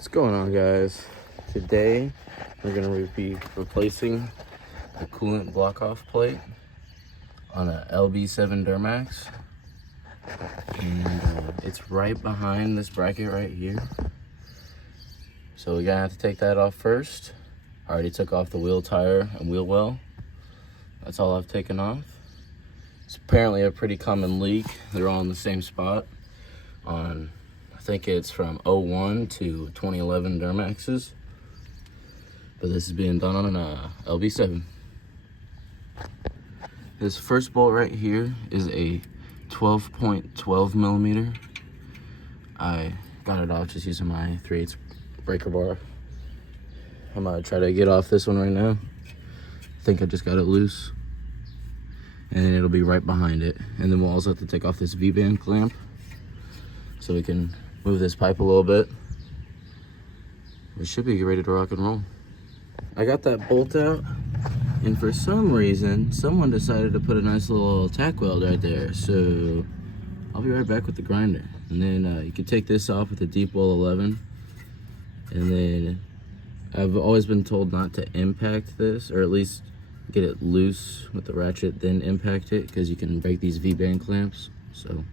What's going on, guys? Today we're gonna be replacing the coolant block-off plate on a Lb7 Duramax, and it's right behind this bracket right here. So we're gonna have to take that off first. I already took off the wheel tire and wheel well. That's all I've taken off. It's apparently a pretty common leak. They're all in the same spot on, I think it's from 01 to 2011 Duramaxes, but this is being done on an Lb7. This first bolt right here is a 12.12 millimeter. I got it off just using my 3/8 breaker bar. I'm gonna try to get off this one right now. I think I just got it loose, and it'll be right behind it. And then we'll also have to take off this V-band clamp so we can move this pipe a little bit. We should be ready to rock and roll. I got that bolt out, and for some reason, someone decided to put a nice little tack weld right there. So I'll be right back with the grinder. And then you can take this off with a deep well 11. And then I've always been told not to impact this, or at least get it loose with the ratchet, then impact it, because you can break these V-band clamps. So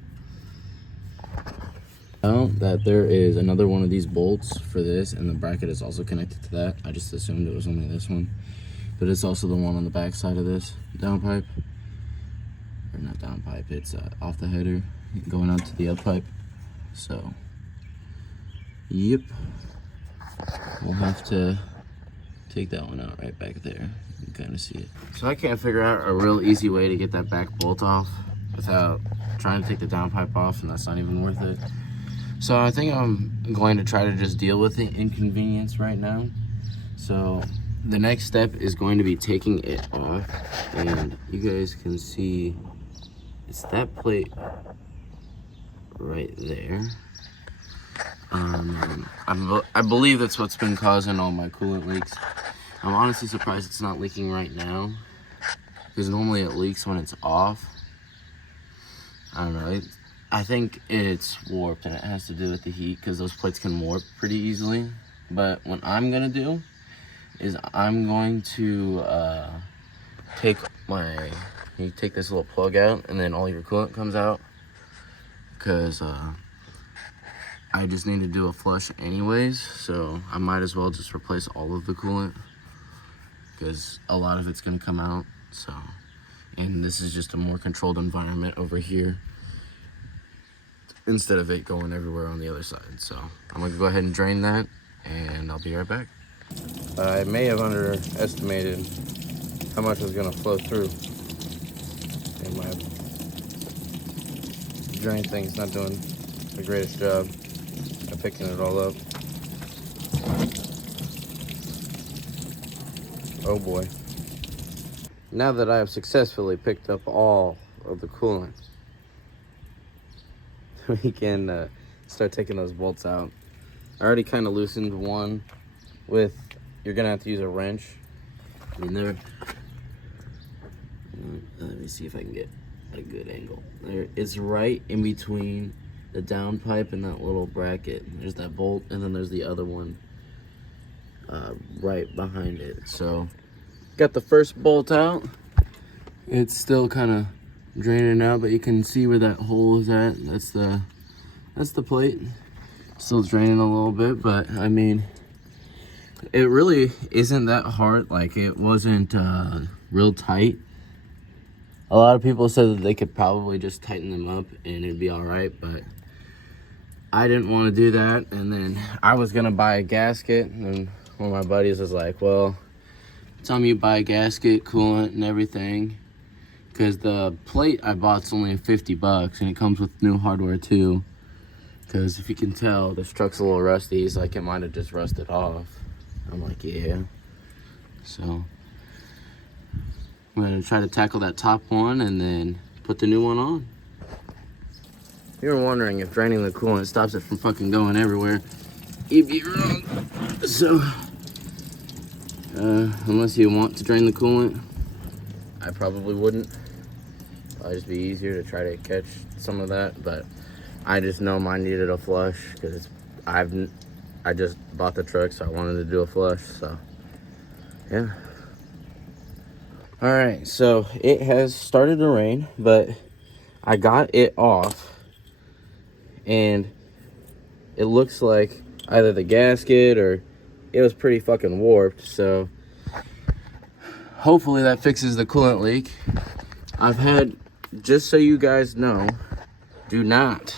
found that there is another one of these bolts for this, and the bracket is also connected to that. I just assumed it was only this one, but it's also the one on the back side of this downpipe, or not downpipe, it's off the header going out to the up pipe. So yep, we'll have to take that one out right back there. You can kind of see it. So I can't figure out a real easy way to get that back bolt off without trying to take the downpipe off, and that's not even worth it. So I think I'm going to try to just deal with the inconvenience right now. So the next step is going to be taking it off, and you guys can see it's that plate right there. I believe that's what's been causing all my coolant leaks. I'm honestly surprised it's not leaking right now, because normally it leaks when it's off. I don't know. I think it's warped, and it has to do with the heat, because those plates can warp pretty easily. But what I'm gonna do is I'm going to take you take this little plug out, and then all your coolant comes out, because I just need to do a flush anyways, so I might as well just replace all of the coolant, because a lot of it's gonna come out. So, and this is just a more controlled environment over here, instead of it going everywhere on the other side. So I'm gonna go ahead and drain that, and I'll be right back. I may have underestimated how much was gonna flow through, and my drain thing's not doing the greatest job of picking it all up. Oh boy. Now that I have successfully picked up all of the coolant, we can start taking those bolts out. I already kind of loosened one with, you're gonna have to use a wrench. I mean, there, let me see if I can get a good angle. There, it's right in between the downpipe and that little bracket. There's that bolt, and then there's the other one right behind it. So got the first bolt out. It's still kind of draining out, but you can see where that hole is at. That's the plate. Still draining a little bit, but I mean, it really isn't that hard. Like, it wasn't real tight. A lot of people said that they could probably just tighten them up and it'd be all right, but I didn't want to do that. And then I was gonna buy a gasket, and one of my buddies was like, well, tell me you buy a gasket, coolant, and everything, because the plate I bought's only $50, and it comes with new hardware too. Because if you can tell, this truck's a little rusty. He's like, it might have just rusted off. I'm like, yeah. So I'm gonna try to tackle that top one and then put the new one on. If you were wondering if draining the coolant stops it from fucking going everywhere, you'd be wrong. So unless you want to drain the coolant, I probably wouldn't. It'd just be easier to try to catch some of that, but I just know mine needed a flush, because I've I just bought the truck, so I wanted to do a flush, so yeah. All right, so it has started to rain, but I got it off, and it looks like either the gasket or it was pretty fucking warped, so hopefully that fixes the coolant leak. I've had, just so you guys know, do not,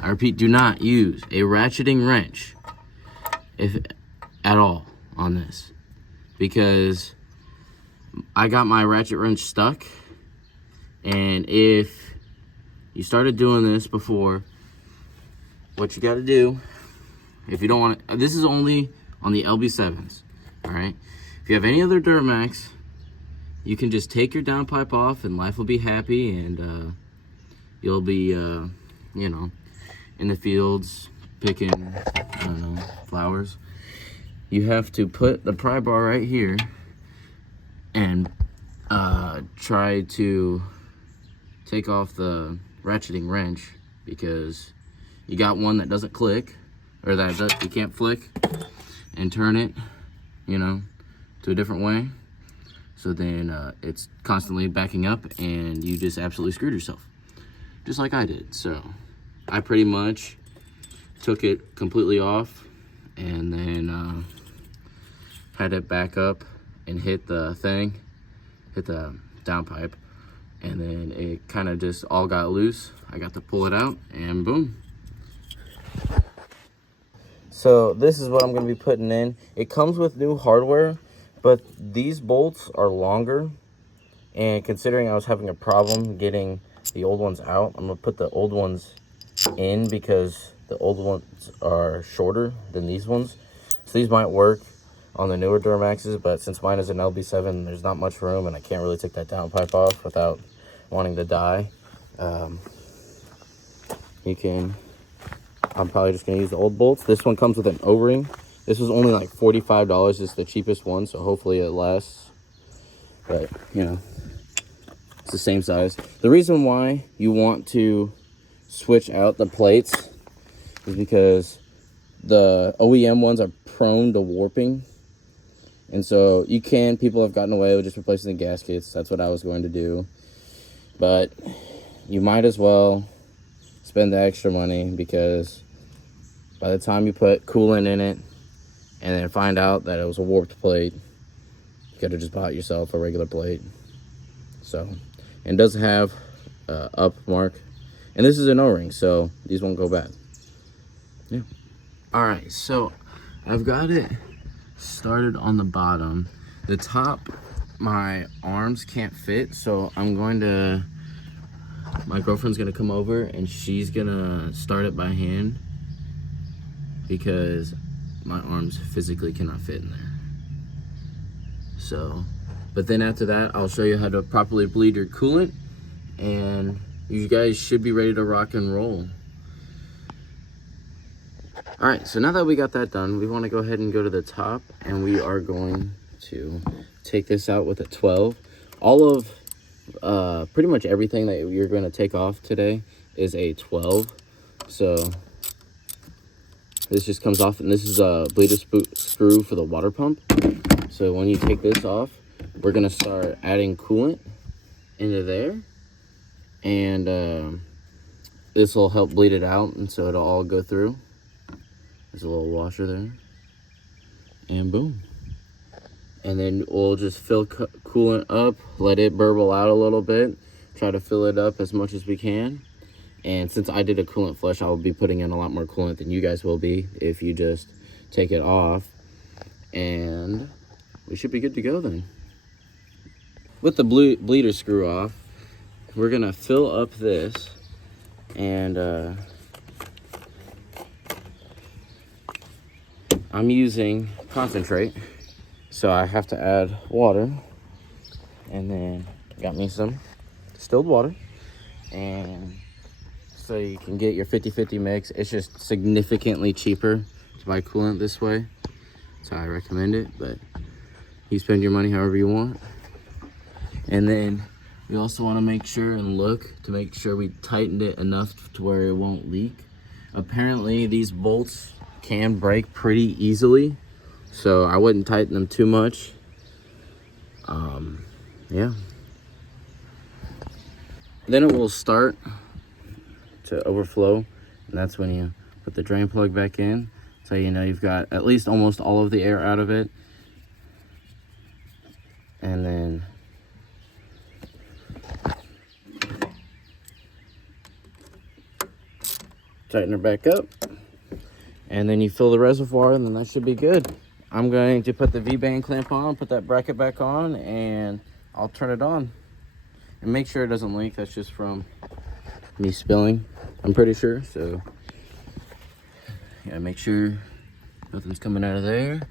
I repeat, do not use a ratcheting wrench, if at all, on this, because I got my ratchet wrench stuck, and if you started doing this before, what you got to do, if you don't want to, this is only on the Lb7s, all right? If you have any other Duramax, you can just take your downpipe off and life will be happy, and you'll be, you know, in the fields picking, I don't know, flowers. You have to put the pry bar right here and try to take off the ratcheting wrench, because you got one that doesn't click, or that you can't flick and turn it, you know, to a different way. So then it's constantly backing up and you just absolutely screwed yourself, just like I did. So I pretty much took it completely off and then had it back up and hit the thing, hit the downpipe, and then it kind of just all got loose. I got to pull it out and boom. So this is what I'm going to be putting in. It comes with new hardware, but these bolts are longer, and considering I was having a problem getting the old ones out, I'm going to put the old ones in because the old ones are shorter than these ones. So these might work on the newer Duramaxes, but since mine is an Lb7, there's not much room, and I can't really take that downpipe off without wanting to die. I'm probably just going to use the old bolts. This one comes with an O-ring. This was only like $45. It's the cheapest one, so hopefully it lasts. But, you know, it's the same size. The reason why you want to switch out the plates is because the OEM ones are prone to warping. And so people have gotten away with just replacing the gaskets. That's what I was going to do. But you might as well spend the extra money, because by the time you put coolant in it and then find out that it was a warped plate, you could have just bought yourself a regular plate. So, and it does have up mark, and this is an O-ring, so these won't go bad. Yeah. All right, so I've got it started on the bottom. The top, my arms can't fit, so my girlfriend's gonna come over and she's gonna start it by hand, because my arms physically cannot fit in there. So, but then after that, I'll show you how to properly bleed your coolant, and you guys should be ready to rock and roll. All right, so now that we got that done, we want to go ahead and go to the top, and we are going to take this out with a 12. All of pretty much everything that you're going to take off today is a 12. So this just comes off, and this is a bleeder screw for the water pump. So when you take this off, we're going to start adding coolant into there, and this will help bleed it out, and so it'll all go through. There's a little washer there, and boom. And then we'll just fill coolant up, let it burble out a little bit, try to fill it up as much as we can. And since I did a coolant flush, I'll be putting in a lot more coolant than you guys will be if you just take it off. And we should be good to go then. With the bleeder screw off, we're gonna fill up this, and I'm using concentrate, so I have to add water, and then got me some distilled water, and so you can get your 50-50 mix. It's just significantly cheaper to buy coolant this way, so I recommend it, but you spend your money however you want. And then we also want to make sure and look to make sure we tightened it enough to where it won't leak. Apparently these bolts can break pretty easily, so I wouldn't tighten them too much. Yeah. Then it will start to overflow, and that's when you put the drain plug back in, so you know you've got at least almost all of the air out of it. And then tighten her back up, and then you fill the reservoir, and then that should be good. I'm going to put the V-band clamp on, put that bracket back on, and I'll turn it on. And make sure it doesn't leak. That's just from me spilling, I'm pretty sure. So yeah, make sure nothing's coming out of there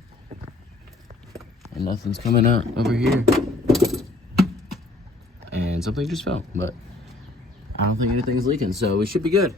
and nothing's coming out over here. And something just fell, but I don't think anything's leaking, so we should be good.